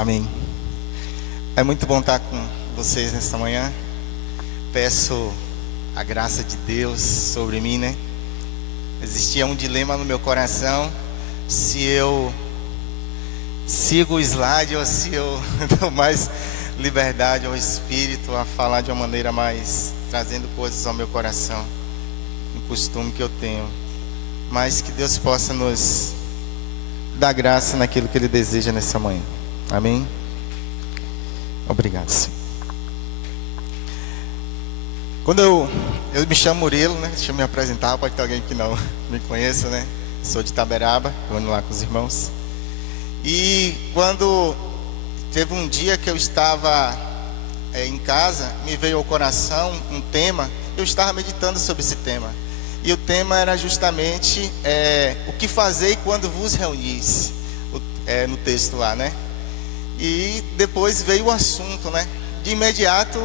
Amém. É muito bom estar com vocês nesta manhã. Peço a graça de Deus sobre mim, né? Existia um dilema no meu coração, se eu sigo o slide ou se eu dou mais liberdade ao Espírito a falar de uma maneira mais, trazendo coisas ao meu coração, um costume que eu tenho. Mas que Deus possa nos dar graça naquilo que Ele deseja nessa manhã. Amém? Obrigado, Senhor. Quando eu me chamo Murilo, né? Deixa eu me apresentar, pode ter alguém que não me conheça, né? Sou de Itaberaba, eu ando lá com os irmãos. E quando teve um dia que eu estava em casa, me veio ao coração um tema, eu estava meditando sobre esse tema. E o tema era justamente o que fazer quando vos reunis, no texto lá, né? E depois veio o assunto, né? De imediato,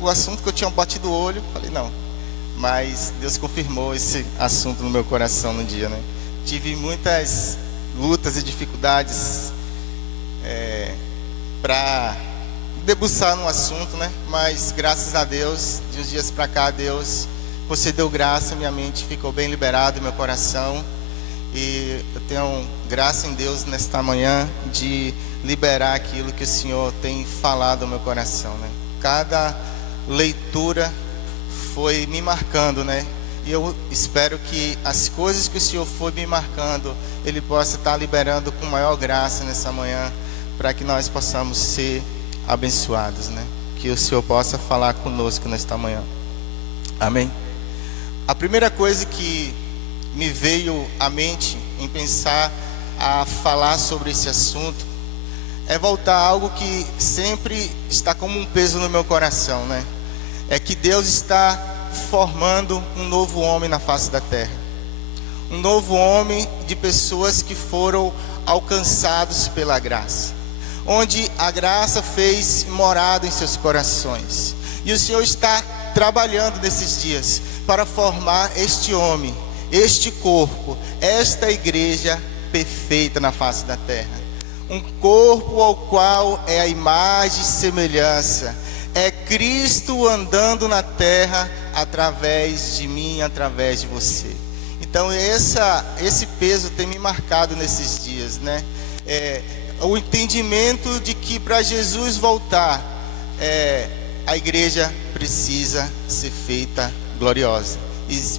o assunto que eu tinha batido o olho, falei, não. Mas Deus confirmou esse assunto no meu coração no dia, né? Tive muitas lutas e dificuldades para debruçar no assunto, né? Mas graças a Deus, de uns dias para cá, Deus concedeu graça, minha mente ficou bem liberada, meu coração. E eu tenho graça em Deus nesta manhã de liberar aquilo que o Senhor tem falado ao meu coração, né? Cada leitura foi me marcando, né? E eu espero que as coisas que o Senhor foi me marcando, Ele possa estar liberando com maior graça nessa manhã, para que nós possamos ser abençoados, né? Que o Senhor possa falar conosco nesta manhã. Amém? A primeira coisa que me veio à mente em pensar a falar sobre esse assunto é voltar a algo que sempre está como um peso no meu coração, né? É que Deus está formando um novo homem na face da terra. Um novo homem de pessoas que foram alcançados pela graça, onde a graça fez morada em seus corações. E o Senhor está trabalhando nesses dias para formar este homem, este corpo, esta igreja perfeita na face da terra. Um corpo ao qual é a imagem e semelhança. É Cristo andando na terra através de mim, através de você. Então esse peso tem me marcado nesses dias, né? O entendimento de que para Jesus voltar, a igreja precisa ser feita gloriosa.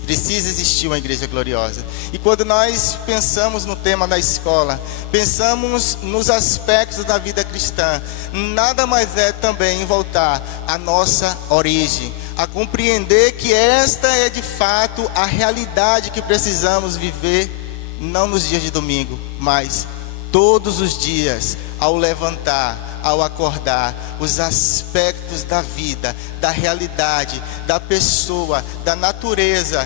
Precisa existir uma igreja gloriosa. E quando nós pensamos no tema da escola, pensamos nos aspectos da vida cristã, nada mais é também voltar à nossa origem, a compreender que esta é de fato a realidade que precisamos viver, não nos dias de domingo, mas todos os dias, ao levantar, ao acordar, os aspectos da vida, da realidade, da pessoa, da natureza,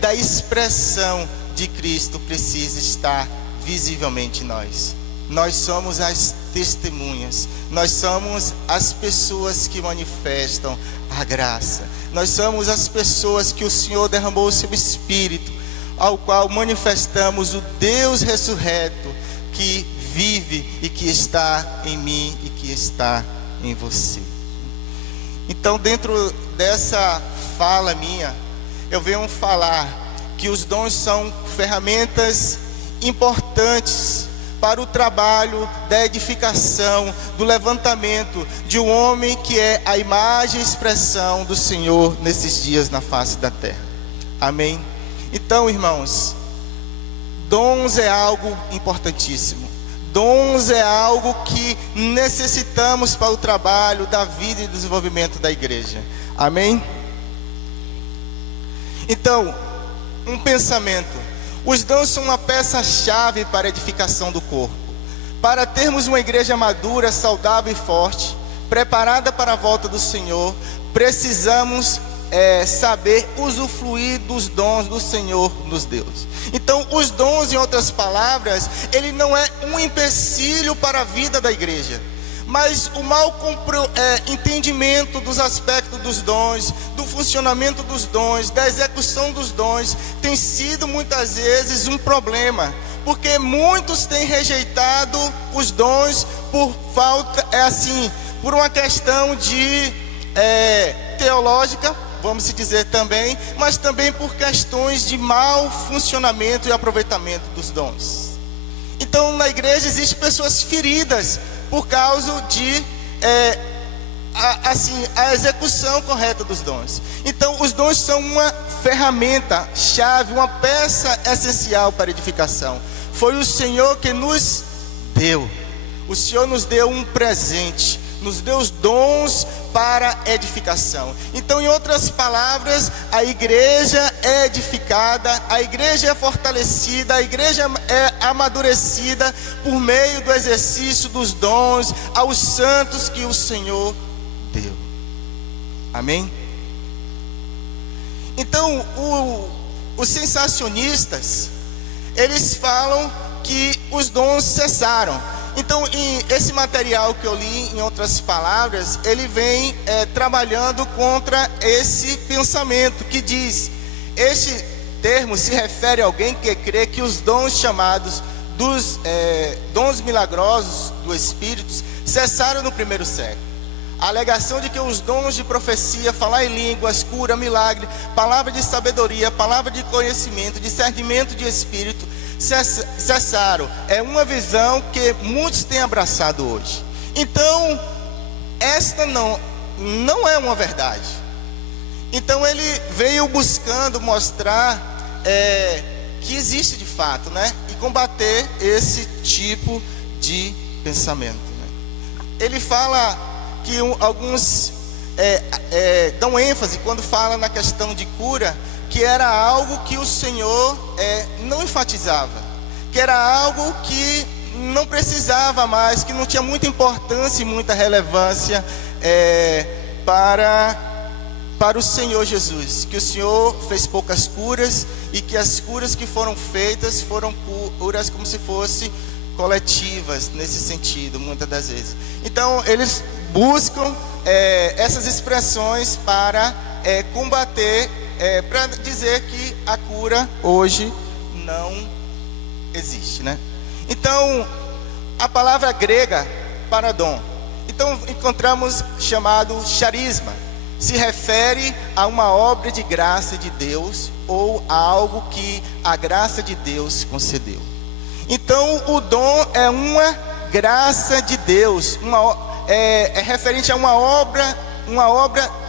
da expressão de Cristo precisa estar visivelmente em nós. Nós somos as testemunhas, nós somos as pessoas que manifestam a graça, nós somos as pessoas que o Senhor derramou o seu Espírito, ao qual manifestamos o Deus ressurreto que vive e que está em mim e que está em você. Então, dentro dessa fala minha, eu venho falar que os dons são ferramentas importantes para o trabalho da edificação, do levantamento de um homem que é a imagem e expressão do Senhor nesses dias na face da terra. Amém? Então, irmãos, dons é algo importantíssimo. Dons é algo que necessitamos para o trabalho da vida e desenvolvimento da igreja. Amém? Então, um pensamento. Os dons são uma peça-chave para a edificação do corpo. Para termos uma igreja madura, saudável e forte, preparada para a volta do Senhor, precisamos saber usufruir dos dons do Senhor nos deu. Então, os dons, em outras palavras, ele não é um empecilho para a vida da igreja, mas o mau entendimento dos aspectos dos dons, do funcionamento dos dons, da execução dos dons, tem sido muitas vezes um problema, porque muitos têm rejeitado os dons por falta, por uma questão de teológica, vamos se dizer também, mas também por questões de mau funcionamento e aproveitamento dos dons. Então, na igreja existem pessoas feridas por causa de a execução correta dos dons. Então, os dons são uma ferramenta chave, uma peça essencial para a edificação. Foi o Senhor que nos deu. O Senhor nos deu um presente, nos deu os dons para edificação. Então, em outras palavras, a igreja é edificada, a igreja é fortalecida, a igreja é amadurecida por meio do exercício dos dons aos santos que o Senhor deu. Amém? Então, os sensacionistas, eles falam que os dons cessaram. Então, esse material que eu li, em outras palavras, ele vem trabalhando contra esse pensamento que diz: este termo se refere a alguém que crê que os dons chamados dos dons milagrosos do Espírito cessaram no primeiro século. A alegação de que os dons de profecia, falar em línguas, cura, milagre, palavra de sabedoria, palavra de conhecimento, discernimento de espírito, cessaram. É uma visão que muitos têm abraçado hoje. Então, esta não é uma verdade. Então, ele veio buscando mostrar que existe de fato, né? E combater esse tipo de pensamento, né? Ele fala que alguns dão ênfase quando fala na questão de cura, que era algo que o Senhor não enfatizava, que era algo que não precisava mais, que não tinha muita importância e muita relevância para o Senhor Jesus, que o Senhor fez poucas curas e que as curas que foram feitas foram curas como se fossem coletivas, nesse sentido, muitas das vezes. Então, eles buscam essas expressões para combater, para dizer que a cura hoje não existe, né? Então, a palavra grega para dom, então encontramos chamado charisma, se refere a uma obra de graça de Deus ou a algo que a graça de Deus concedeu. Então, o dom é uma graça de Deus, é referente a uma obra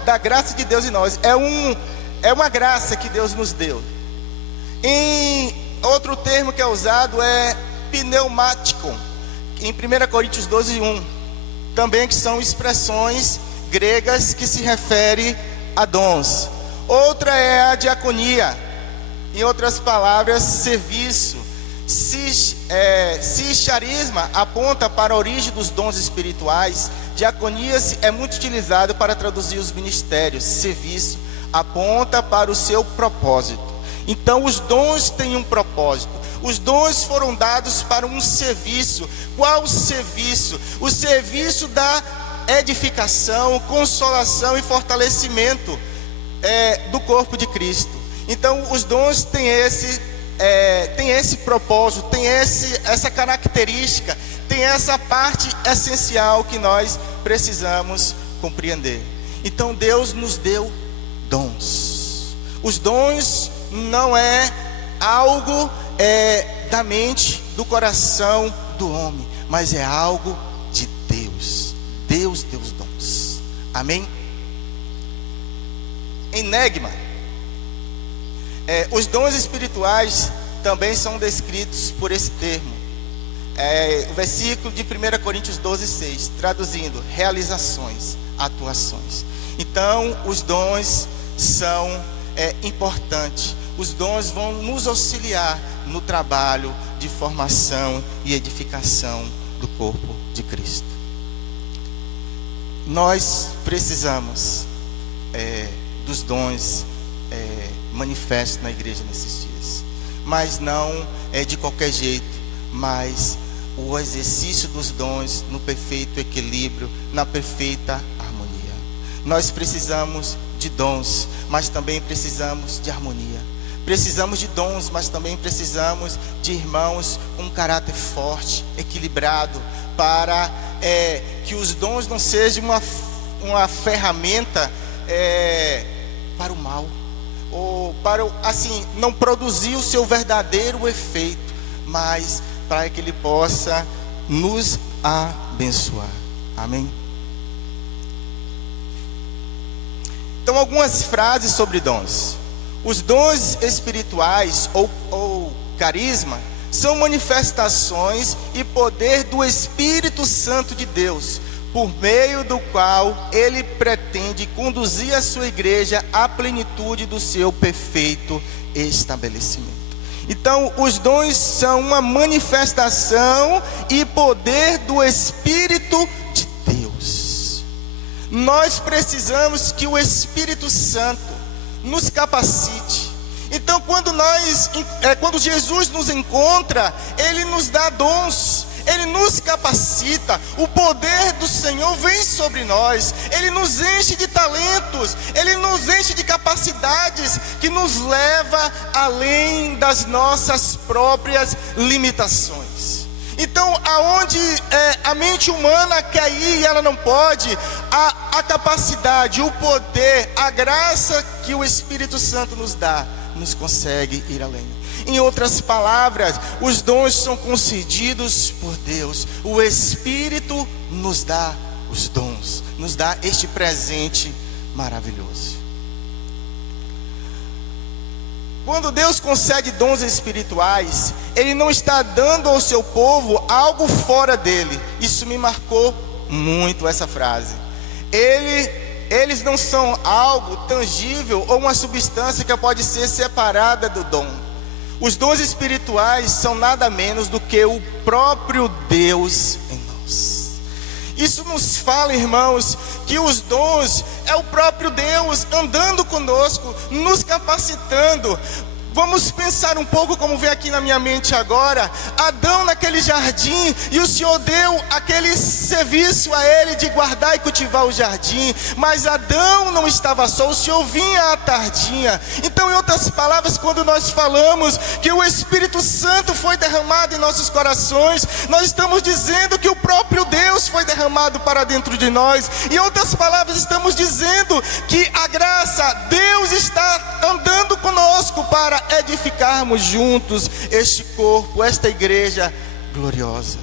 da graça de Deus em nós. É uma graça que Deus nos deu. Em outro termo que é usado é pneumático, em 1 Coríntios 12:1, também, que são expressões gregas que se referem a dons. Outra é a diaconia, em outras palavras, serviço. Se charisma aponta para a origem dos dons espirituais, diaconia é muito utilizado para traduzir os ministérios. Serviço aponta para o seu propósito. Então, os dons têm um propósito. Os dons foram dados para um serviço. Qual o serviço? O serviço da edificação, consolação e fortalecimento do corpo de Cristo. Então, os dons têm esse propósito, tem essa característica, tem essa parte essencial que nós precisamos compreender. Então, Deus nos deu dons. Os dons não é algo da mente, do coração do homem, mas é algo de Deus. Deus deu os dons. Amém? Enigma. Os dons espirituais também são descritos por esse termo. O versículo de 1 Coríntios 12:6, traduzindo: realizações, atuações. Então, os dons são importantes. Os dons vão nos auxiliar no trabalho de formação e edificação do corpo de Cristo. Nós precisamos dos dons manifestos na igreja nesses dias, mas não de qualquer jeito, mas o exercício dos dons no perfeito equilíbrio, na perfeita harmonia. Nós precisamos de dons, mas também precisamos de harmonia. Precisamos de dons, mas também precisamos de irmãos com um caráter forte, equilibrado, para que os dons não sejam uma ferramenta para o mal, ou para, assim, não produzir o seu verdadeiro efeito, mas para que Ele possa nos abençoar. Amém? Então, algumas frases sobre dons. Os dons espirituais ou carisma são manifestações e poder do Espírito Santo de Deus, por meio do qual Ele pretende conduzir a sua igreja à plenitude do seu perfeito estabelecimento. Então, os dons são uma manifestação e poder do Espírito de Deus. Nós precisamos que o Espírito Santo nos capacite. Então, quando Jesus nos encontra, Ele nos dá dons, Ele nos capacita, o poder do Senhor vem sobre nós, Ele nos enche de talentos, Ele nos enche de capacidades que nos leva além das nossas próprias limitações. Então, aonde a mente humana quer ir e ela não pode, a capacidade, o poder, a graça que o Espírito Santo nos dá, nos consegue ir além. Em outras palavras, os dons são concedidos por Deus. O Espírito nos dá os dons, nos dá este presente maravilhoso. Quando Deus concede dons espirituais, Ele não está dando ao seu povo algo fora dele. Isso me marcou muito, essa frase. Eles não são algo tangível ou uma substância que pode ser separada do dom. Os dons espirituais são nada menos do que o próprio Deus em nós. Isso nos fala, irmãos, que os dons é o próprio Deus andando conosco, nos capacitando. Vamos pensar um pouco como vem aqui na minha mente agora. Adão naquele jardim, e o Senhor deu aquele serviço a ele de guardar e cultivar o jardim. Mas Adão não estava só, o Senhor vinha à tardinha. Então, em outras palavras, quando nós falamos que o Espírito Santo foi derramado em nossos corações, nós estamos dizendo que o próprio Deus foi derramado para dentro de nós. Em outras palavras, estamos dizendo que a graça, Deus está andando conosco para edificarmos juntos este corpo, esta igreja gloriosa.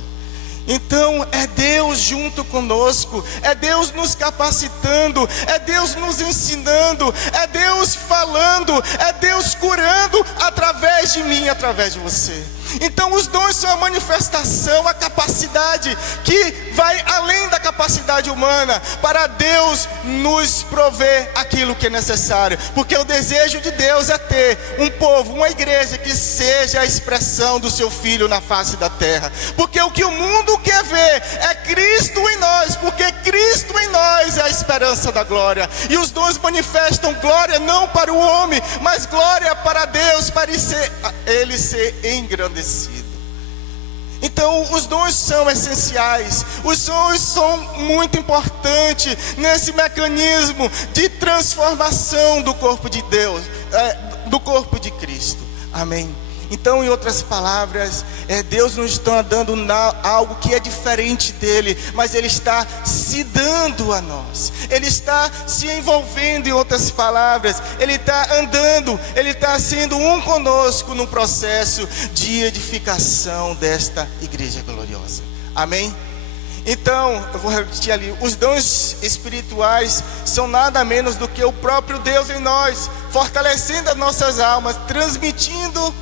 Então é Deus junto conosco, é Deus nos capacitando, é Deus nos ensinando, é Deus falando, é Deus curando através de mim, através de você. Então os dons são a manifestação, a capacidade que vai além da capacidade humana, para Deus nos prover aquilo que é necessário. Porque o desejo de Deus é ter um povo, uma igreja que seja a expressão do seu Filho na face da terra. Porque o que o mundo quer ver é Cristo em nós, porque Cristo em nós é a esperança da glória. E os dons manifestam glória não para o homem, mas glória para Deus, para Ele ser engrandecido. Então os dons são essenciais, os dons são muito importantes nesse mecanismo de transformação do corpo de Deus, do corpo de Cristo. Amém? Então, em outras palavras, Deus não está dando algo que é diferente dele, mas Ele está se dando a nós. Ele está se envolvendo, em outras palavras, Ele está andando, Ele está sendo um conosco no processo de edificação desta igreja gloriosa. Amém? Então, eu vou repetir ali, os dons espirituais são nada menos do que o próprio Deus em nós, fortalecendo as nossas almas, transmitindo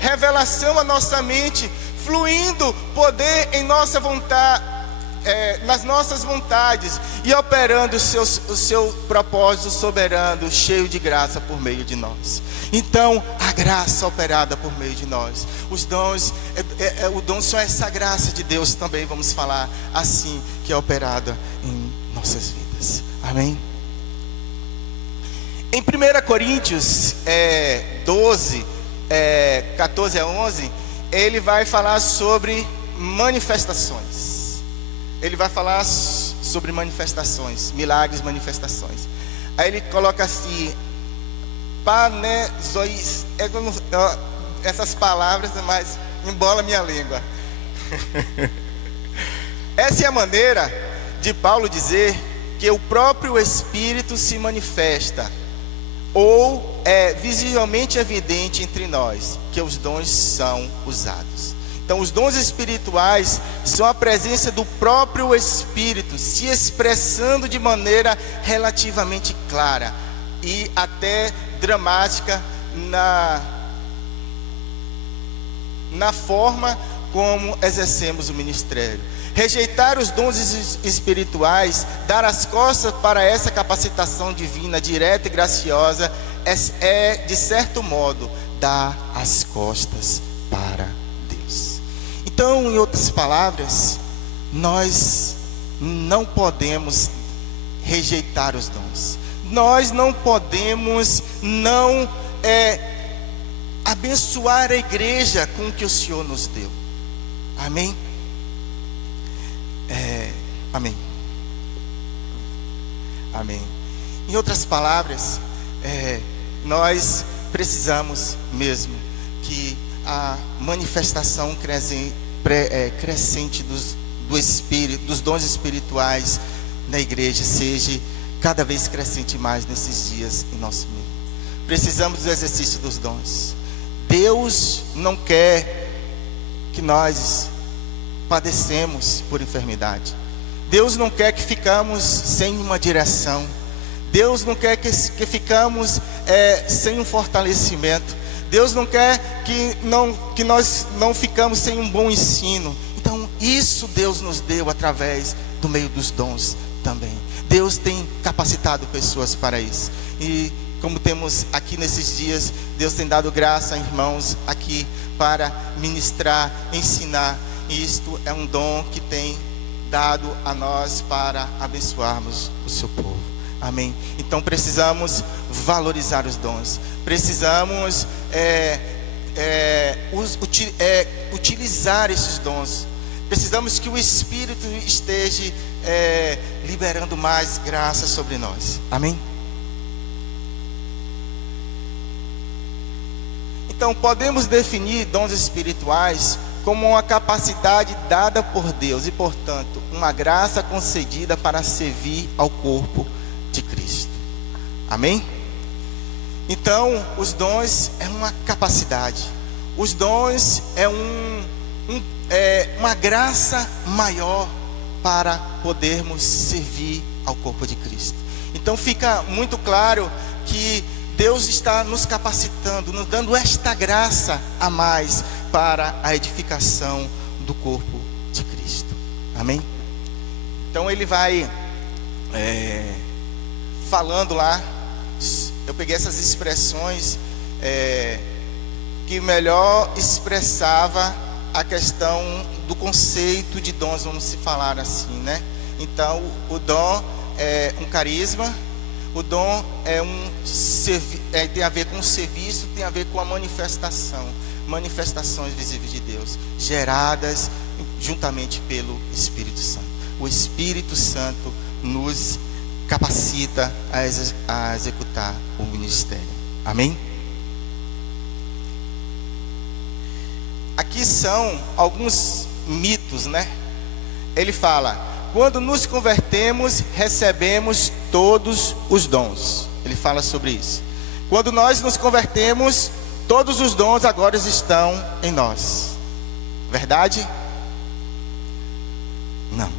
revelação à nossa mente, fluindo poder em nossa vontade, nas nossas vontades, e operando o seu propósito soberano, cheio de graça por meio de nós. Então, a graça operada por meio de nós. Os dons, o dom são essa graça de Deus também, vamos falar assim, que é operada em nossas vidas. Amém? Em 1 Coríntios 12, 14 a 11, ele vai falar sobre manifestações. Ele vai falar sobre manifestações, milagres, manifestações. Aí ele coloca assim, panezois, essas palavras, mas embola minha língua. Essa é a maneira de Paulo dizer que o próprio Espírito se manifesta, ou é visivelmente evidente entre nós, que os dons são usados. Então, os dons espirituais são a presença do próprio Espírito se expressando de maneira relativamente clara e até dramática na forma como exercemos o ministério. Rejeitar os dons espirituais, dar as costas para essa capacitação divina, direta e graciosa, é de certo modo, dar as costas para Deus. Então, em outras palavras, nós não podemos rejeitar os dons. Nós não podemos não abençoar a igreja com o que o Senhor nos deu. Amém? Amém. Amém. Em outras palavras, nós precisamos mesmo que a manifestação crescente do Espírito, dos dons espirituais na igreja seja cada vez crescente mais nesses dias em nosso meio. Precisamos do exercício dos dons. Deus não quer que nós padecemos por enfermidade. Deus não quer que ficamos sem uma direção. Deus não quer que ficamos sem um fortalecimento. Deus não quer que nós não ficamos sem um bom ensino. Então, isso Deus nos deu através do meio dos dons também. Deus tem capacitado pessoas para isso. E como temos aqui nesses dias, Deus tem dado graça a irmãos aqui para ministrar, ensinar. E isto é um dom que tem dado a nós para abençoarmos o seu povo. Amém? Então precisamos valorizar os dons. Precisamos utilizar esses dons. Precisamos que o Espírito esteja liberando mais graça sobre nós. Amém? Então podemos definir dons espirituais como uma capacidade dada por Deus e, portanto, uma graça concedida para servir ao corpo de Cristo. Amém? Então, os dons é uma capacidade. Os dons é uma graça maior para podermos servir ao corpo de Cristo. Então, fica muito claro que Deus está nos capacitando, nos dando esta graça a mais para a edificação do corpo de Cristo. Amém? Então ele vai falando lá. Eu peguei essas expressões que melhor expressava a questão do conceito de dons, vamos se falar assim, né? Então o dom é um carisma. O dom tem a ver com o serviço, tem a ver com a manifestações visíveis de Deus, geradas juntamente pelo Espírito Santo. O Espírito Santo nos capacita a executar o ministério. Amém? Aqui são alguns mitos, né? Ele fala: quando nos convertemos, recebemos todos os dons. Ele fala sobre isso. Quando nós nos convertemos, todos os dons agora estão em nós. Verdade? Não.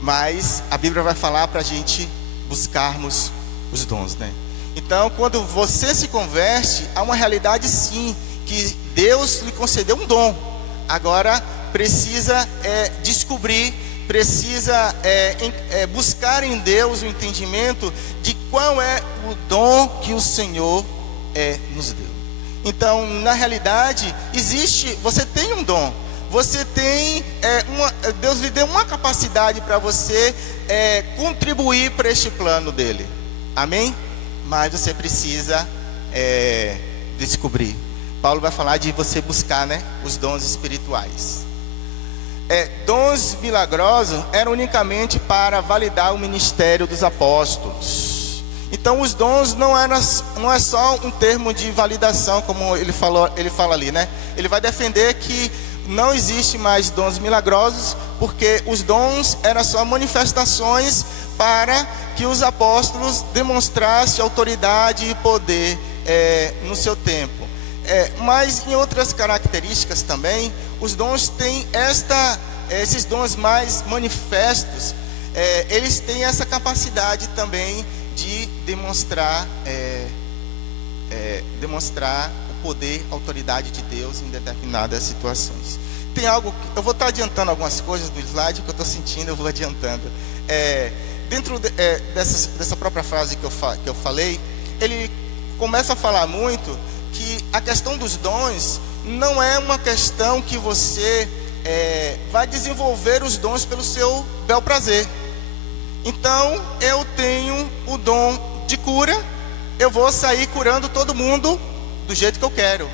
Mas a Bíblia vai falar para a gente buscarmos os dons, né? Então, quando você se converte, há uma realidade sim, que Deus lhe concedeu um dom. Agora precisa descobrir, precisa buscar em Deus o entendimento de qual é o dom que o Senhor nos deu. Então, na realidade, você tem um dom, você tem Deus lhe deu uma capacidade para você contribuir para este plano dele. Amém? Mas você precisa descobrir. Paulo vai falar de você buscar, né, os dons espirituais. Dons milagrosos eram unicamente para validar o ministério dos apóstolos. Então os dons não é só um termo de validação, como ele fala ali, né? Ele vai defender que não existe mais dons milagrosos, porque os dons eram só manifestações para que os apóstolos demonstrassem autoridade e poder no seu tempo. Mas em outras características também, os dons têm esses dons mais manifestos, eles têm essa capacidade também de demonstrar o poder, a autoridade de Deus em determinadas situações. Tem algo, eu vou estar adiantando algumas coisas do slide que eu estou sentindo, eu vou adiantando. Dentro dessa própria frase que eu falei, ele começa a falar muito que a questão dos dons não é uma questão que você vai desenvolver os dons pelo seu bel prazer. Então, eu tenho o dom de cura, eu vou sair curando todo mundo do jeito que eu quero.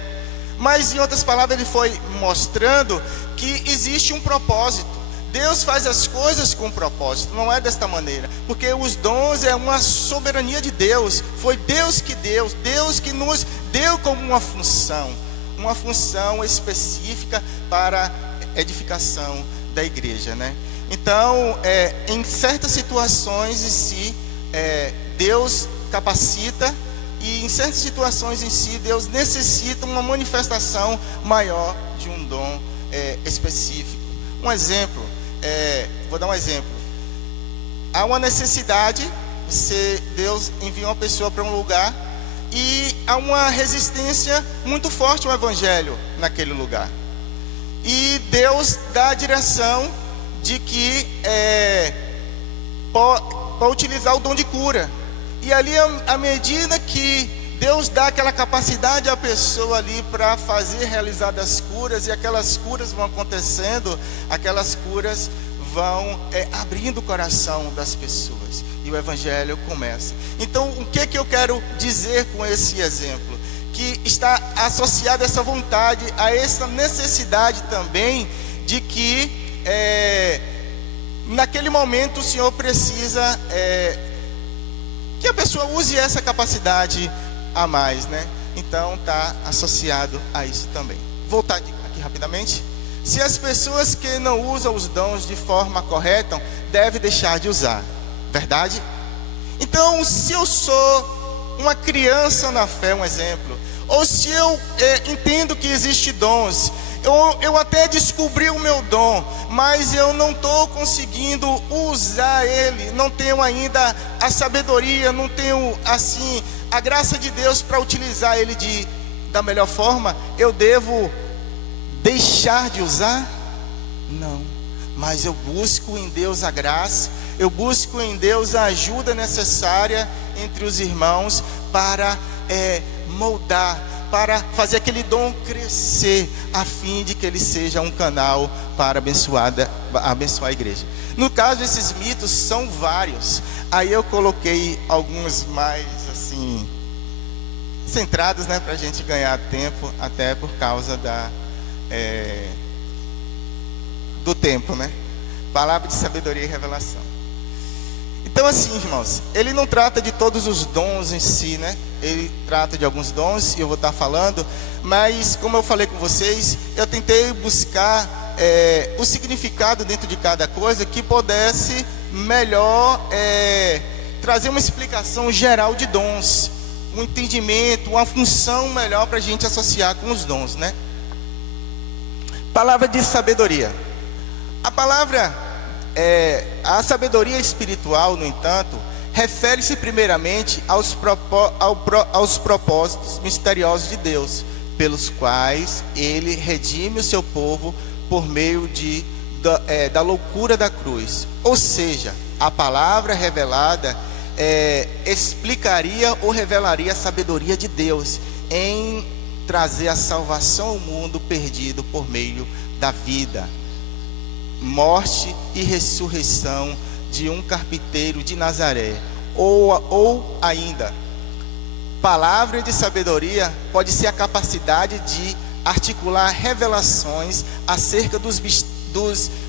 Mas, em outras palavras, ele foi mostrando que existe um propósito. Deus faz as coisas com propósito, não é desta maneira. Porque os dons é uma soberania de Deus. Foi Deus que nos deu como uma função específica para a edificação da igreja, né? Então, em certas situações em si, Deus capacita, e em certas situações em si, Deus necessita uma manifestação maior de um dom específico. Um exemplo, vou dar um exemplo. Há uma necessidade, Deus envia uma pessoa para um lugar, e há uma resistência muito forte ao evangelho naquele lugar. E Deus dá a direção de que para utilizar o dom de cura. E ali, à medida que Deus dá aquela capacidade à pessoa ali para realizar as curas, e aquelas curas vão acontecendo, aquelas curas vão abrindo o coração das pessoas, e o evangelho começa. Então, o que eu quero dizer com esse exemplo? Que está associado a essa vontade, a essa necessidade também, de que naquele momento o Senhor precisa que a pessoa use essa capacidade a mais, né? Então está associado a isso também. Voltar aqui rapidamente. Se as pessoas que não usam os dons de forma correta, devem deixar de usar. Verdade? Então, se eu sou uma criança na fé, um exemplo, ou se eu entendo que existem dons, eu até descobri o meu dom, mas eu não estou conseguindo usar ele, não tenho ainda a sabedoria, não tenho assim a graça de Deus para utilizar ele da melhor forma, eu devo deixar de usar? Não, mas eu busco em Deus a graça, eu busco em Deus a ajuda necessária entre os irmãos para moldar, para fazer aquele dom crescer, a fim de que ele seja um canal para abençoar a igreja. No caso, esses mitos são vários. Aí eu coloquei alguns mais assim centrados, né, para a gente ganhar tempo, até por causa do tempo, né? Palavra de sabedoria e revelação. Então, assim, irmãos, ele não trata de todos os dons em si, né? Ele trata de alguns dons, e eu vou estar falando, mas como eu falei com vocês, eu tentei buscar o significado dentro de cada coisa que pudesse melhor trazer uma explicação geral de dons, um entendimento, uma função melhor para a gente associar com os dons, né? Palavra de sabedoria. A palavra a sabedoria espiritual, no entanto, refere-se primeiramente aos propósitos misteriosos de Deus, pelos quais Ele redime o seu povo por meio da loucura da cruz. Ou seja, a palavra revelada explicaria ou revelaria a sabedoria de Deus em trazer a salvação ao mundo perdido por meio da vida, morte e ressurreição de um carpinteiro de Nazaré. Ou ainda, palavra de sabedoria pode ser a capacidade de articular revelações acerca dos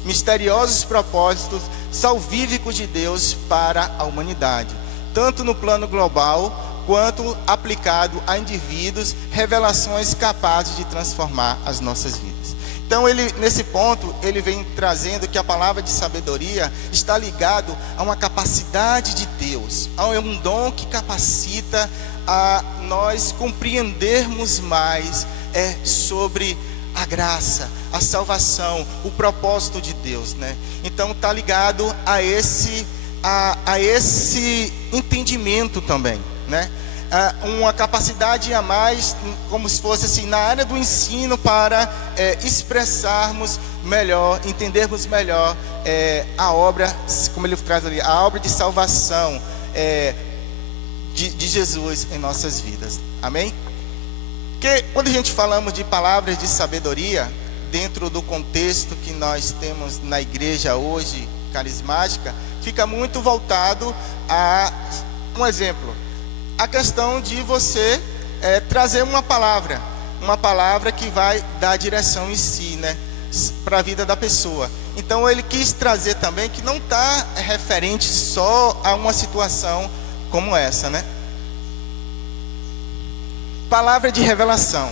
misteriosos propósitos salvíficos de Deus para a humanidade, tanto no plano global quanto aplicado a indivíduos, revelações capazes de transformar as nossas vidas. Então ele, nesse ponto, ele vem trazendo que a palavra de sabedoria está ligado a uma capacidade de Deus, a um dom que capacita a nós compreendermos mais sobre a graça, a salvação, o propósito de Deus, né? Então está ligado a esse entendimento também, né? Uma capacidade a mais, como se fosse assim, na área do ensino, para expressarmos melhor, entendermos melhor a obra, como ele traz ali, a obra de salvação de Jesus em nossas vidas. Amém? Porque quando a gente falamos de palavras de sabedoria, dentro do contexto que nós temos na igreja hoje, carismática, fica muito voltado a um exemplo. A questão de você trazer uma palavra que vai dar a direção em si, né, para a vida da pessoa. Então ele quis trazer também que não está referente só a uma situação como essa, né? Palavra de revelação.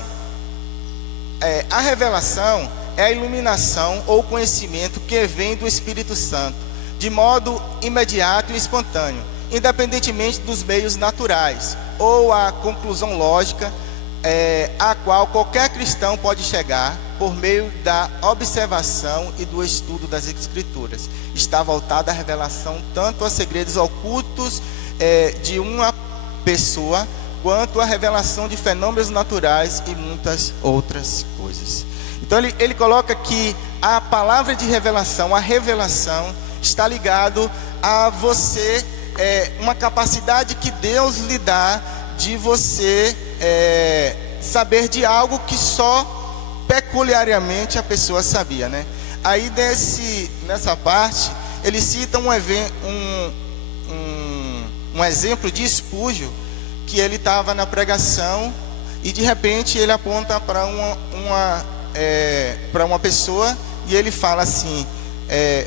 A revelação é a iluminação ou conhecimento que vem do Espírito Santo, de modo imediato e espontâneo, independentemente dos meios naturais, ou a conclusão lógica a qual qualquer cristão pode chegar por meio da observação e do estudo das Escrituras. Está voltada à revelação tanto a segredos ocultos de uma pessoa, quanto à revelação de fenômenos naturais e muitas outras coisas. Então ele coloca que a palavra de revelação, a revelação, está ligado a você, uma capacidade que Deus lhe dá de você saber de algo que só peculiarmente a pessoa sabia, né? Aí nessa parte ele cita um exemplo de Spurgeon, que ele estava na pregação e de repente ele aponta para uma pessoa e ele fala assim,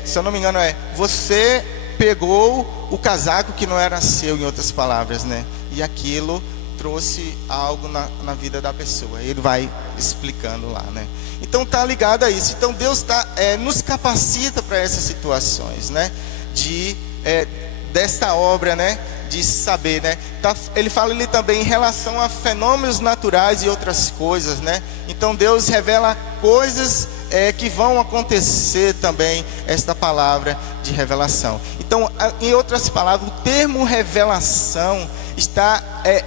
se eu não me engano você pegou o casaco que não era seu, em outras palavras, né? E aquilo trouxe algo na vida da pessoa. Ele vai explicando lá, né? Então está ligado a isso. Então Deus nos capacita para essas situações, né? Desta obra, né? De saber, né? Ele fala ali também em relação a fenômenos naturais e outras coisas, né? Então Deus revela coisas que vão acontecer também, esta palavra de revelação. Então, em outras palavras, o termo revelação está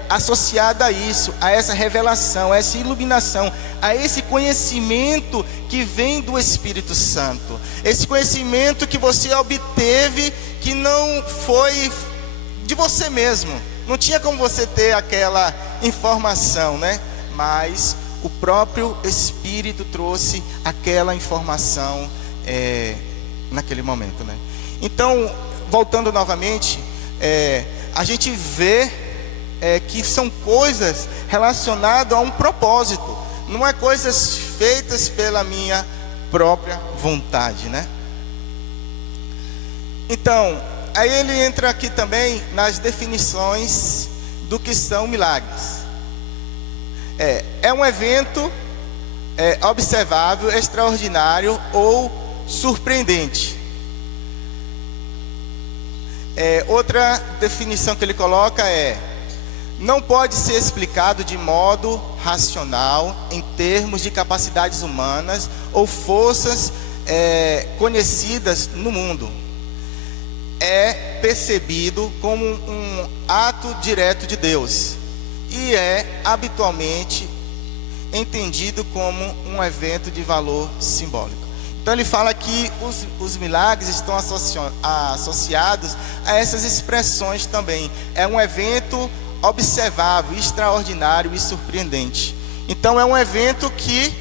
associado a isso, a essa revelação, a essa iluminação, a esse conhecimento que vem do Espírito Santo. Esse conhecimento que você obteve, que não foi de você mesmo, não tinha como você ter aquela informação, né? Mas o próprio Espírito trouxe aquela informação naquele momento, né? Então, voltando novamente, a gente vê que são coisas relacionadas a um propósito, não é coisas feitas pela minha própria vontade, né? Então, aí ele entra aqui também nas definições do que são milagres. É um evento observável, extraordinário ou surpreendente. Outra definição que ele coloca não pode ser explicado de modo racional em termos de capacidades humanas ou forças conhecidas no mundo. É percebido como um ato direto de Deus e é habitualmente entendido como um evento de valor simbólico. Então ele fala que os milagres estão associados a essas expressões também. É um evento observável, extraordinário e surpreendente. Então é um evento que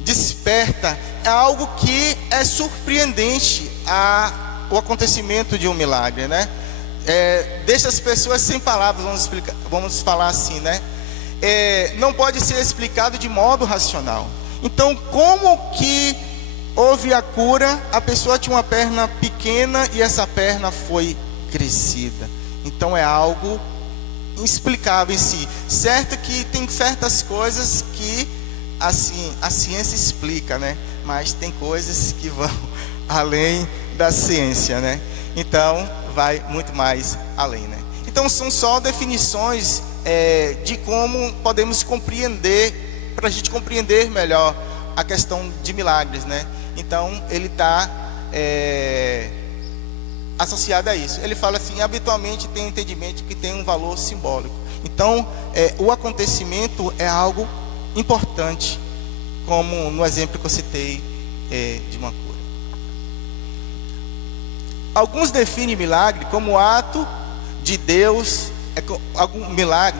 desperta, é algo que é surpreendente o acontecimento de um milagre, né? Deixa as pessoas sem palavras, vamos falar assim, né? Não pode ser explicado de modo racional. Então, como que houve a cura? A pessoa tinha uma perna pequena e essa perna foi crescida. Então é algo inexplicável em si. Certo que tem certas coisas que assim, a ciência explica, né? Mas tem coisas que vão além da ciência, né? Então, vai muito mais além, né? Então, são só definições de como podemos compreender, para a gente compreender melhor a questão de milagres, né? Então, ele está associado a isso. Ele fala assim: habitualmente tem um entendimento que tem um valor simbólico. Então, o acontecimento é algo importante, como no exemplo que eu citei de uma cura. Alguns definem milagre como ato de Deus,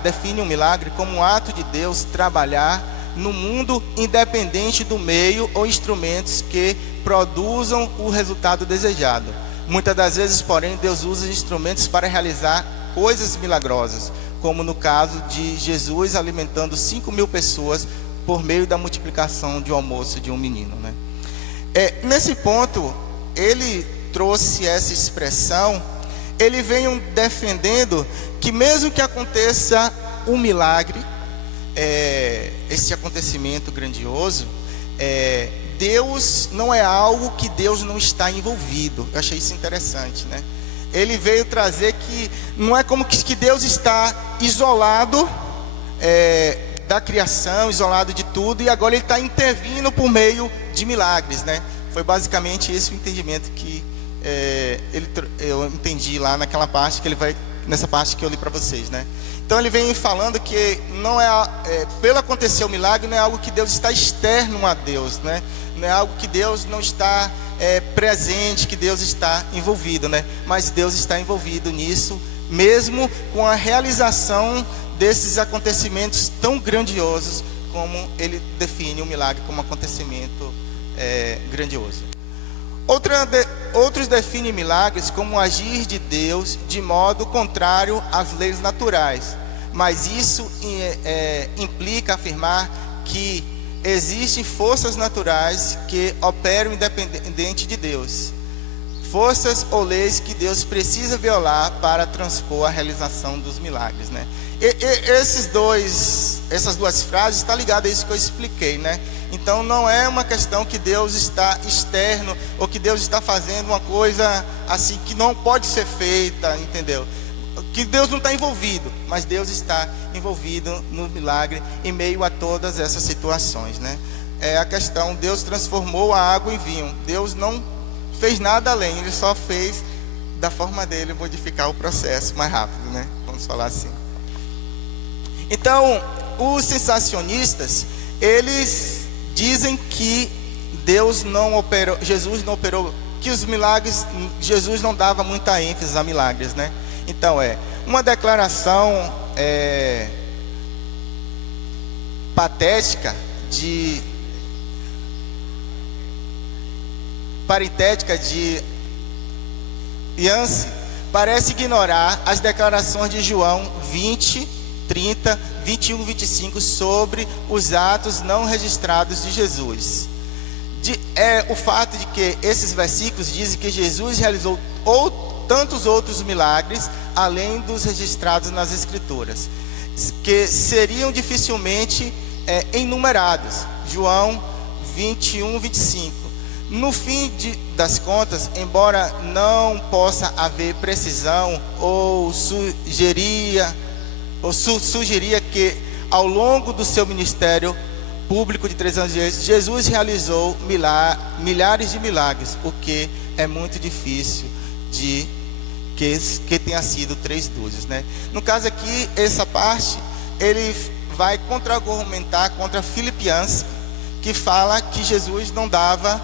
define um milagre como um ato de Deus trabalhar no mundo independente do meio ou instrumentos que produzam o resultado desejado. Muitas das vezes, porém, Deus usa instrumentos para realizar coisas milagrosas, como no caso de Jesus alimentando 5.000 pessoas por meio da multiplicação de um almoço de um menino, né? Nesse ponto, ele trouxe essa expressão. Ele vem defendendo que mesmo que aconteça um milagre, esse acontecimento grandioso, Deus não é algo que Deus não está envolvido. Eu achei isso interessante, né? Ele veio trazer que não é como que Deus está isolado da criação, isolado de tudo, e agora ele está intervindo por meio de milagres, né? Foi basicamente esse o entendimento que eu entendi lá naquela parte que ele vai, nessa parte que eu li para vocês, né? Então ele vem falando que não pelo acontecer o milagre, não é algo que Deus está externo a Deus, né? Não é algo que Deus não está presente, que Deus está envolvido, né? Mas Deus está envolvido nisso, mesmo com a realização desses acontecimentos tão grandiosos, como ele define o milagre como acontecimento grandioso. Outros definem milagres como o agir de Deus de modo contrário às leis naturais, mas isso implica afirmar que existem forças naturais que operam independente de Deus, forças ou leis que Deus precisa violar para transpor a realização dos milagres, né? Essas duas frases estão ligadas a isso que eu expliquei, né? Então não é uma questão que Deus está externo, ou que Deus está fazendo uma coisa assim que não pode ser feita, entendeu? Que Deus não está envolvido, mas Deus está envolvido no milagre em meio a todas essas situações, né? A questão, Deus transformou a água em vinho. Deus não fez nada além, Ele só fez da forma dele modificar o processo mais rápido, né? Vamos falar assim. Então, os sensacionistas, eles dizem que Jesus não operou, que os milagres, Jesus não dava muita ênfase a milagres, né? Então uma declaração paritética de Yancey parece ignorar as declarações de João 20, 30, 21, 25 sobre os atos não registrados de Jesus. O fato de que esses versículos dizem que Jesus realizou tantos outros milagres além dos registrados nas Escrituras, que seriam dificilmente enumerados. João 21, 25. No fim das contas, embora não possa haver precisão ou sugeria que ao longo do seu ministério público de 3 anos, Jesus realizou milhares de milagres, o que é muito difícil de que tenha sido 3 dúzias, né? No caso aqui, essa parte, ele vai contra-argumentar contra Philip Yancey, que fala que Jesus não dava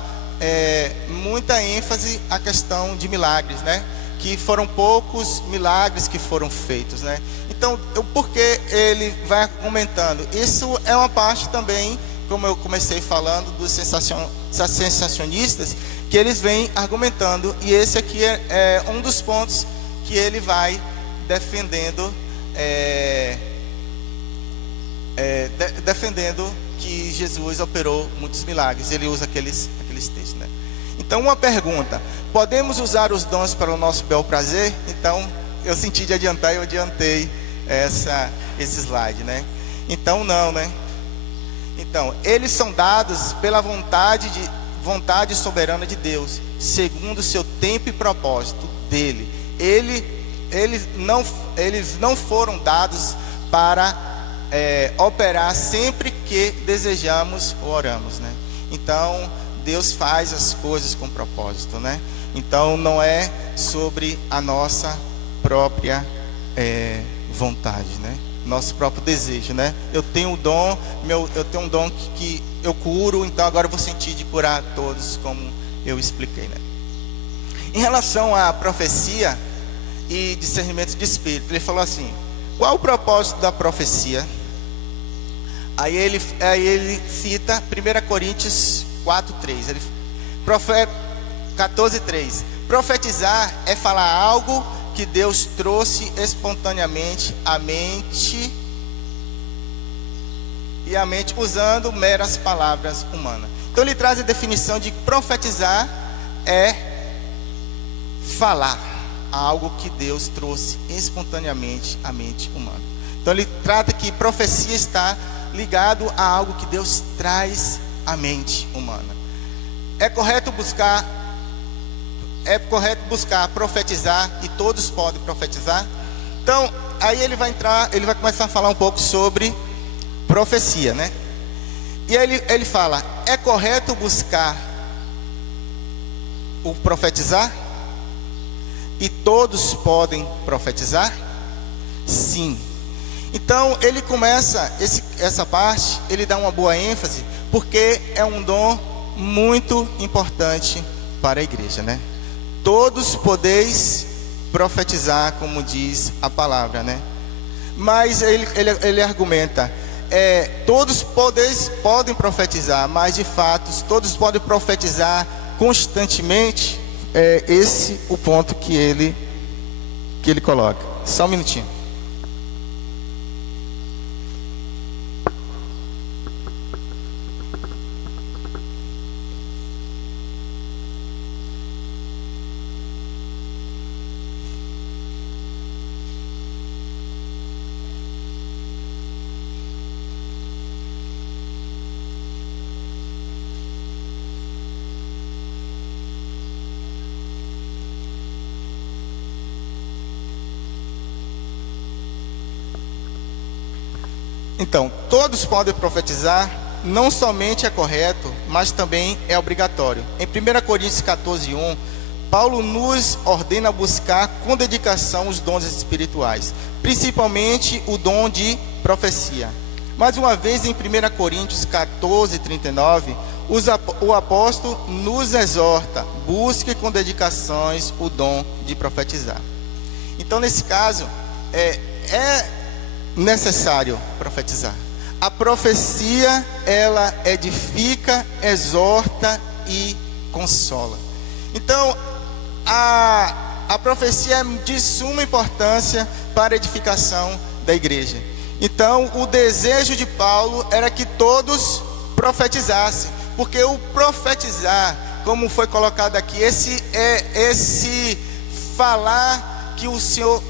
muita ênfase à questão de milagres, né? Que foram poucos milagres que foram feitos, né? Então, por que ele vai argumentando? Isso é uma parte também, como eu comecei falando, dos sensacionistas, que eles vêm argumentando, e esse aqui é um dos pontos que ele vai defendendo, defendendo que Jesus operou muitos milagres. Ele usa aqueles textos, né? Então, uma pergunta: podemos usar os dons para o nosso bel prazer? Então, eu senti de adiantar, eu adiantei esse slide, né? Então, não, né? Então, eles são dados pela vontade soberana de Deus, segundo o seu tempo e propósito dele. Eles não foram dados para operar sempre que desejamos ou oramos, né? Então, Deus faz as coisas com propósito, né? Então, não é sobre a nossa própria vontade, né? Nosso próprio desejo, né? Eu tenho um dom que eu curo, então agora eu vou sentir de curar todos, como eu expliquei, né? Em relação à profecia e discernimento de espírito, ele falou assim: qual o propósito da profecia? Aí ele cita 1 Coríntios 4:3. 14:3. Profetizar é falar algo que Deus trouxe espontaneamente à mente usando meras palavras humanas. Então ele traz a definição de profetizar é falar algo que Deus trouxe espontaneamente à mente humana. Então ele trata que profecia está ligado a algo que Deus traz à mente humana. É correto buscar profetizar, e todos podem profetizar. Então, aí ele vai começar a falar um pouco sobre profecia, né? E aí ele fala: é correto buscar o profetizar? E todos podem profetizar? Sim. Então, ele começa essa parte, ele dá uma boa ênfase, porque é um dom muito importante para a igreja, né? Todos podeis profetizar, como diz a palavra, né? Mas ele argumenta: todos podem profetizar, mas de fato todos podem profetizar constantemente. É esse o ponto que ele coloca. Só um minutinho. Então, todos podem profetizar, não somente é correto, mas também é obrigatório. Em 1 Coríntios 14:1, Paulo nos ordena buscar com dedicação os dons espirituais, principalmente o dom de profecia. Mais uma vez, em 1 Coríntios 14:39, o apóstolo nos exorta: busque com dedicações o dom de profetizar. Então, nesse caso, é necessário profetizar. A profecia, ela edifica, exorta e consola. Então, a profecia é de suma importância para a edificação da igreja. Então, o desejo de Paulo era que todos profetizassem, porque o profetizar, como foi colocado aqui, esse falar que o Senhor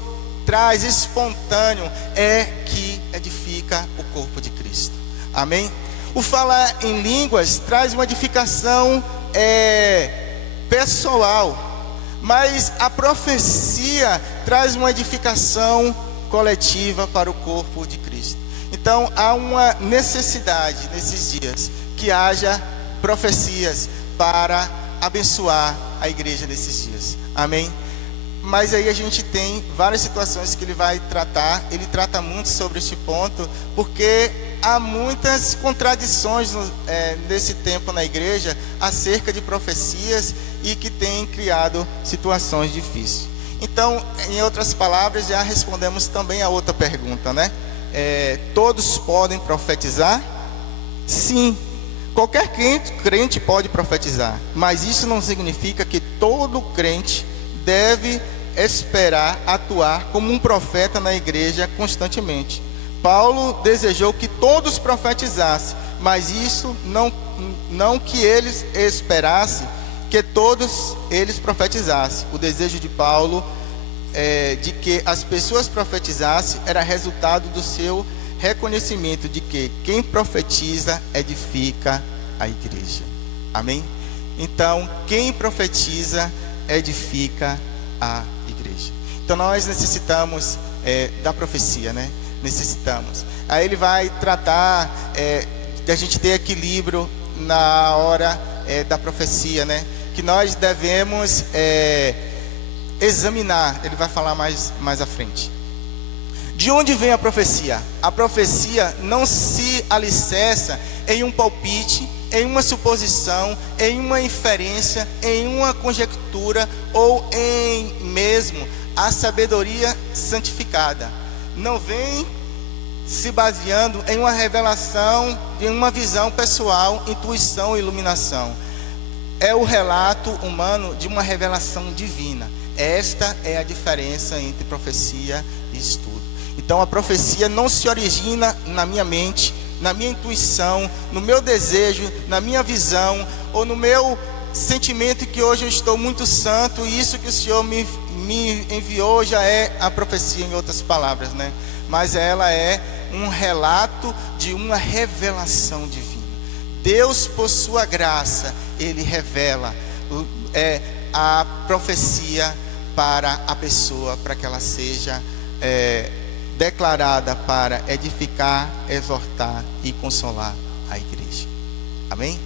traz espontâneo, é que edifica o corpo de Cristo. Amém? O falar em línguas traz uma edificação pessoal, mas a profecia traz uma edificação coletiva para o corpo de Cristo. Então há uma necessidade nesses dias que haja profecias para abençoar a igreja nesses dias. Amém? Mas aí a gente tem várias situações que ele vai tratar. Ele trata muito sobre este ponto, porque há muitas contradições nesse tempo na igreja acerca de profecias e que tem criado situações difíceis. Então, em outras palavras, já respondemos também a outra pergunta, né? Todos podem profetizar? Sim, qualquer crente pode profetizar, mas isso não significa que todo crente deve esperar atuar como um profeta na igreja constantemente. Paulo desejou que todos profetizassem, mas isso não que eles esperassem que todos eles profetizassem. O desejo de Paulo de que as pessoas profetizassem era resultado do seu reconhecimento de que quem profetiza edifica a igreja. Amém? Então, quem profetiza edifica a igreja. Então, nós necessitamos da profecia, né? Necessitamos. Aí ele vai tratar de a gente ter equilíbrio na hora da profecia, né? Que nós devemos examinar. Ele vai falar mais à frente. De onde vem a profecia? A profecia não se alicerça em um palpite, em uma suposição, em uma inferência, em uma conjectura ou em mesmo a sabedoria santificada. Não vem se baseando em uma revelação, em uma visão pessoal, intuição e iluminação. É o relato humano de uma revelação divina. Esta é a diferença entre profecia e estudo. Então a profecia não se origina na minha mente, na minha intuição, no meu desejo, na minha visão, ou no meu sentimento que hoje eu estou muito santo, e isso que o Senhor me enviou já é a profecia, em outras palavras, né? Mas ela é um relato de uma revelação divina. Deus, por sua graça, Ele revela a profecia para a pessoa, para que ela seja declarada para edificar, exortar e consolar a igreja. Amém?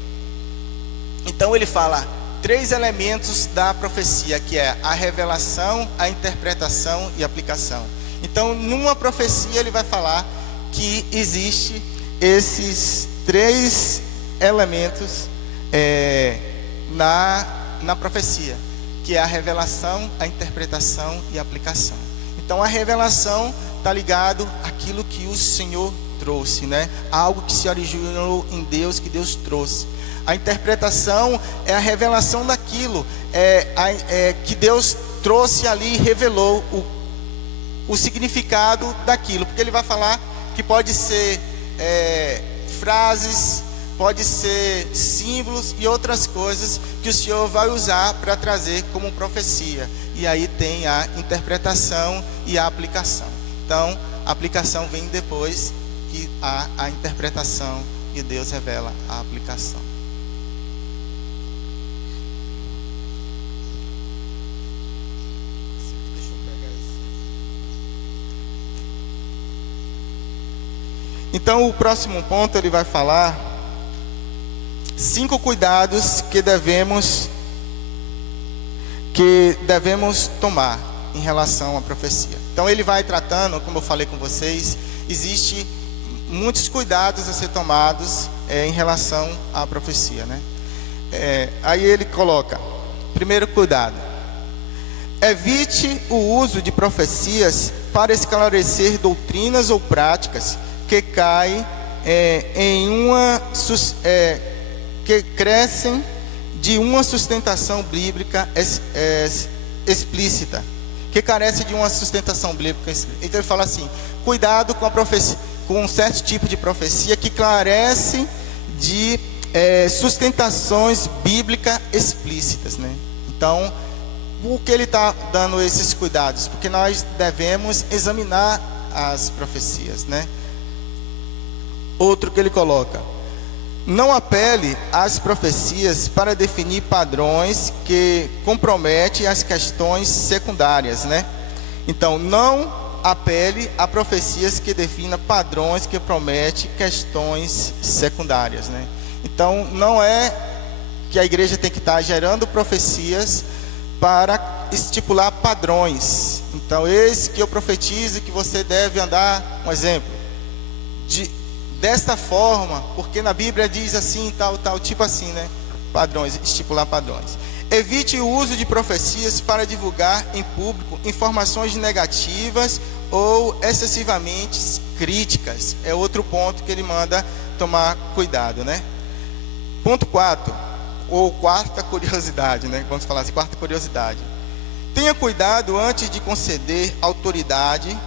Então ele fala 3 elementos da profecia, que é a revelação, a interpretação e a aplicação. Então, numa profecia ele vai falar que existe esses 3 elementos na profecia, que é a revelação, a interpretação e a aplicação. Então a revelação está ligado àquilo que o Senhor trouxe, né? Algo que se originou em Deus, que Deus trouxe. A interpretação é a revelação daquilo que Deus trouxe ali e revelou o significado daquilo. Porque ele vai falar que pode ser frases, pode ser símbolos e outras coisas que o Senhor vai usar para trazer como profecia. E aí tem a interpretação e a aplicação. Então, a aplicação vem depois que há a interpretação e Deus revela a aplicação. Então, o próximo ponto ele vai falar 5 cuidados que devemos tomar em relação à profecia. Então ele vai tratando, como eu falei com vocês, existe muitos cuidados a ser tomados em relação à profecia, né? Aí ele coloca, primeiro cuidado: evite o uso de profecias para esclarecer doutrinas ou práticas que caem que crescem de uma sustentação bíblica explícita, que carece de uma sustentação bíblica explícita. Então ele fala assim: cuidado com a profecia, com um certo tipo de profecia que carece de sustentações bíblicas explícitas, né? Então, por que ele está dando esses cuidados? Porque nós devemos examinar as profecias, né? Outro que ele coloca: não apele às profecias para definir padrões que comprometem as questões secundárias, né? Então, não apele a profecias que definam padrões que prometem questões secundárias, né? Então, não é que a igreja tem que estar gerando profecias para estipular padrões. Então, eis que eu profetizo que você deve andar, um exemplo, desta forma, porque na Bíblia diz assim, tal, tipo assim, né? Padrões, estipular padrões. Evite o uso de profecias para divulgar em público informações negativas ou excessivamente críticas. É outro ponto que ele manda tomar cuidado, né? Ponto 4, ou quarta curiosidade, né? Vamos falar assim, quarta curiosidade. Tenha cuidado antes de conceder autoridade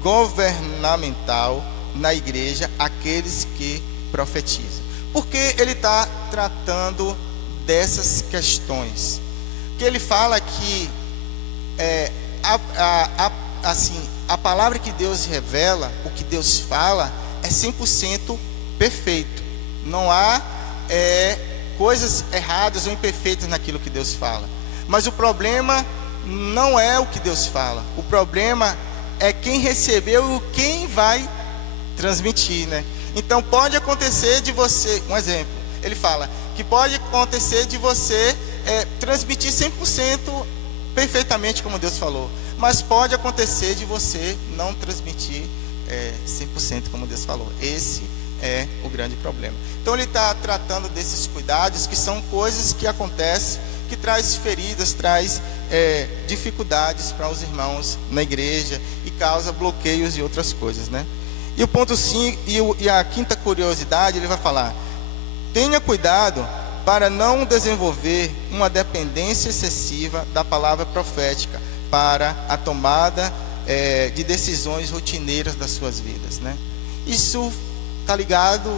governamental na igreja àqueles que profetizam. Porque ele está tratando dessas questões. Que ele fala que a palavra que Deus revela, o que Deus fala, é 100% perfeito. Não há coisas erradas ou imperfeitas naquilo que Deus fala. Mas o problema não é o que Deus fala. O problema é quem recebeu e quem vai transmitir, né? Então pode acontecer de você, um exemplo, ele fala que pode acontecer de você transmitir 100% perfeitamente como Deus falou, mas pode acontecer de você não transmitir 100% como Deus falou. Esse é o grande problema. Então ele está tratando desses cuidados, que são coisas que acontecem, que traz feridas, traz dificuldades para os irmãos na igreja e causa bloqueios e outras coisas, né? E o ponto 5 e a quinta curiosidade, ele vai falar: tenha cuidado para não desenvolver uma dependência excessiva da palavra profética para a tomada de decisões rotineiras das suas vidas, né? Isso está ligado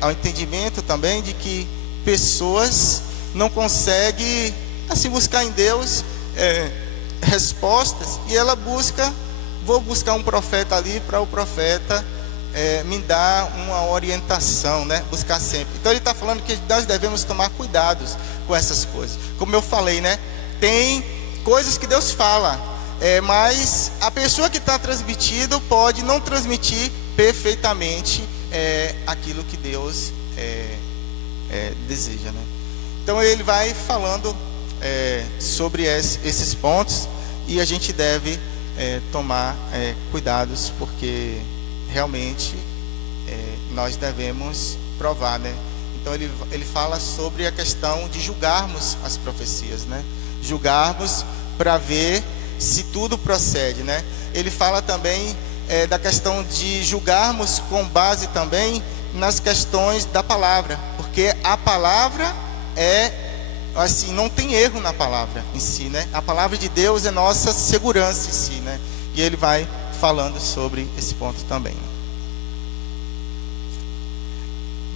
ao entendimento também de que pessoas não conseguem assim buscar em Deus respostas, e ela vou buscar um profeta ali para o profeta me dar uma orientação, né? Buscar sempre. Então ele está falando que nós devemos tomar cuidados com essas coisas. Como eu falei, né? Tem coisas que Deus fala, mas a pessoa que está transmitindo pode não transmitir perfeitamente aquilo que Deus deseja, né? Então ele vai falando sobre esses pontos, e a gente deve tomar cuidados, porque realmente nós devemos provar, né? Então ele fala sobre a questão de julgarmos as profecias, né? Julgarmos para ver se tudo procede, né? Ele fala também da questão de julgarmos com base também nas questões da palavra, porque a palavra assim, não tem erro na palavra em si, né? A palavra de Deus é nossa segurança em si, né? E ele vai falando sobre esse ponto também.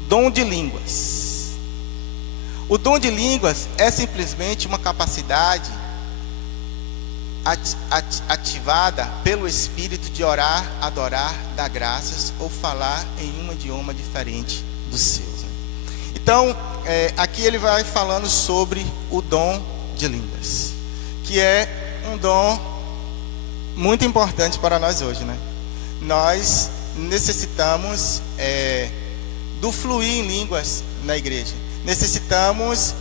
Dom de línguas. O dom de línguas é simplesmente uma capacidade ativada pelo Espírito de orar, adorar, dar graças ou falar em um idioma diferente dos seus, né? Então, aqui ele vai falando sobre o dom de línguas, que é um dom muito importante para nós hoje, né? Nós necessitamos do fluir em línguas na igreja. Necessitamos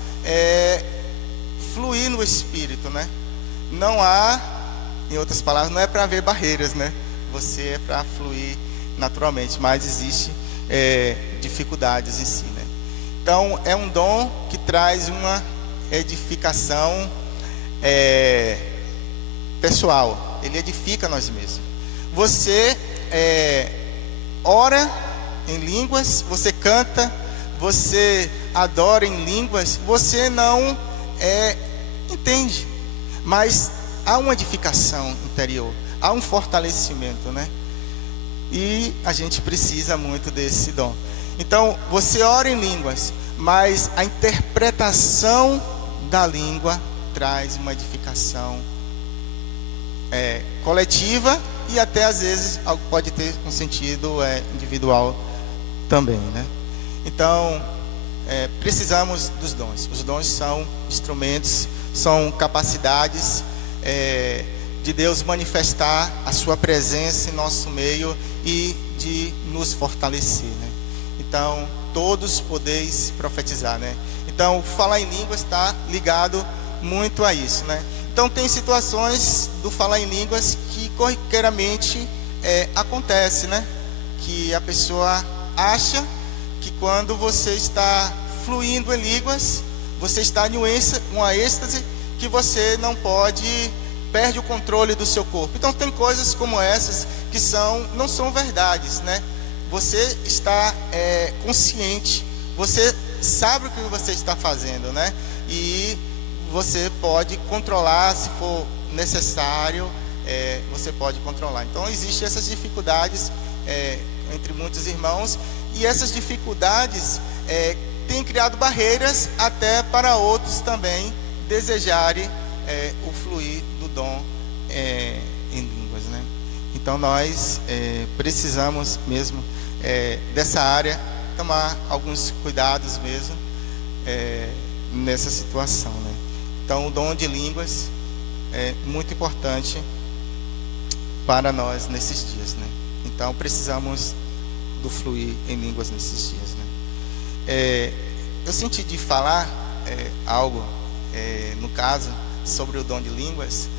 fluir no Espírito, né? Não há, em outras palavras, não é para haver barreiras, né? Você é para fluir naturalmente, mas existe dificuldades em si, né? Então, é um dom que traz uma edificação pessoal. Ele edifica nós mesmos. Você ora em línguas, você canta, você adora em línguas, você não entende, mas há uma edificação interior, há um fortalecimento, né? E a gente precisa muito desse dom. Então, você ora em línguas, mas a interpretação da língua traz uma edificação coletiva, e até às vezes pode ter um sentido individual também, né? Então, precisamos dos dons. Os dons são instrumentos, são capacidades de Deus manifestar a sua presença em nosso meio e de nos fortalecer, né? Então, todos podeis profetizar, né? Então, falar em línguas está ligado muito a isso, né? Então, tem situações do falar em línguas que corriqueiramente acontece, né? Que a pessoa acha que quando você está fluindo em línguas, você está em uma êxtase que você não perde o controle do seu corpo. Então, tem coisas como essas que não são verdades, né? Você está consciente, você sabe o que você está fazendo, né? E você pode controlar, se for necessário, você pode controlar. Então, existem essas dificuldades entre muitos irmãos, e essas dificuldades têm criado barreiras até para outros também desejarem o fluir do dom em línguas, né? Então nós precisamos mesmo dessa área tomar alguns cuidados mesmo nessa situação, né? Então o dom de línguas é muito importante para nós nesses dias, né? Então precisamos do fluir em línguas nesses dias, né? Eu senti de falar algo, no caso, sobre o dom de línguas.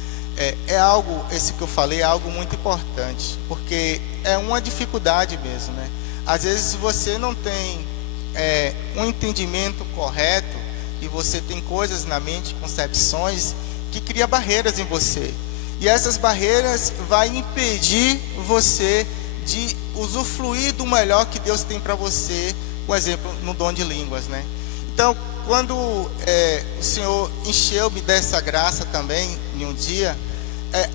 Algo, esse que eu falei, é algo muito importante, porque é uma dificuldade mesmo, né? Às vezes você não tem um entendimento correto e você tem coisas na mente, concepções que cria barreiras em você. E essas barreiras vai impedir você de usufruir do melhor que Deus tem para você, por exemplo, no dom de línguas, né? Então, quando o Senhor encheu-me dessa graça também, em um dia,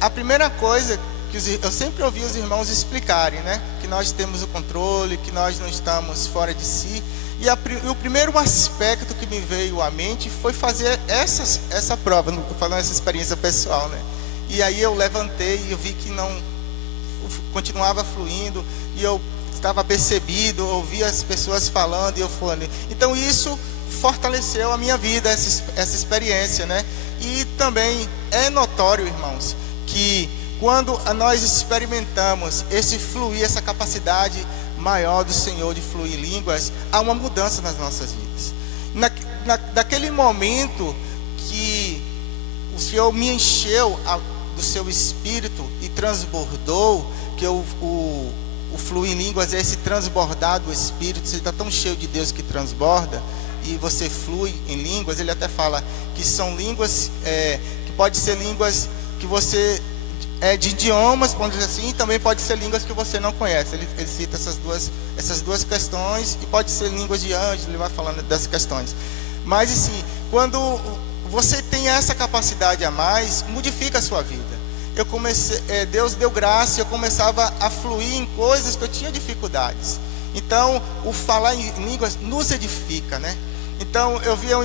a primeira coisa que eu sempre ouvi os irmãos explicarem, né? Que nós temos o controle, que nós não estamos fora de si. E o primeiro aspecto que me veio à mente foi fazer essa prova, falando essa experiência pessoal, né? E aí eu levantei e eu vi que não continuava fluindo, e eu estava percebido, ouvia as pessoas falando e eu falando. Então isso fortaleceu a minha vida, essa experiência, né? E também é notório, irmãos, que quando nós experimentamos esse fluir, essa capacidade maior do Senhor de fluir em línguas, há uma mudança nas nossas vidas. Naquele momento que o Senhor me encheu do seu Espírito e transbordou, que o fluir em línguas é esse transbordar do Espírito. Você está tão cheio de Deus que transborda e você flui em línguas. Ele até fala que são línguas, que pode ser línguas que você de idiomas, vamos dizer assim, e também pode ser línguas que você não conhece. Ele cita essas duas questões, e pode ser línguas de anjos, ele vai falando dessas questões. Mas assim, quando você tem essa capacidade a mais, modifica a sua vida. Eu comecei, Deus deu graça, eu começava a fluir em coisas que eu tinha dificuldades. Então, o falar em línguas nos edifica, né? Então, eu via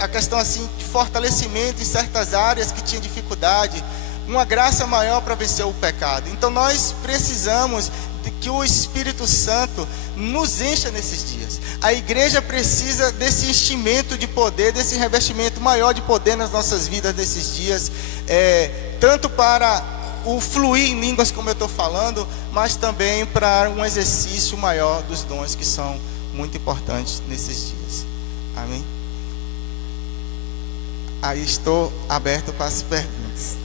a questão assim de fortalecimento em certas áreas que tinha dificuldade, uma graça maior para vencer o pecado. Então nós precisamos de que o Espírito Santo nos encha nesses dias. A igreja precisa desse enchimento de poder, desse revestimento maior de poder nas nossas vidas nesses dias, tanto para o fluir em línguas, como eu estou falando, mas também para um exercício maior dos dons que são muito importantes nesses dias. Amém? Aí estou aberto para as perguntas.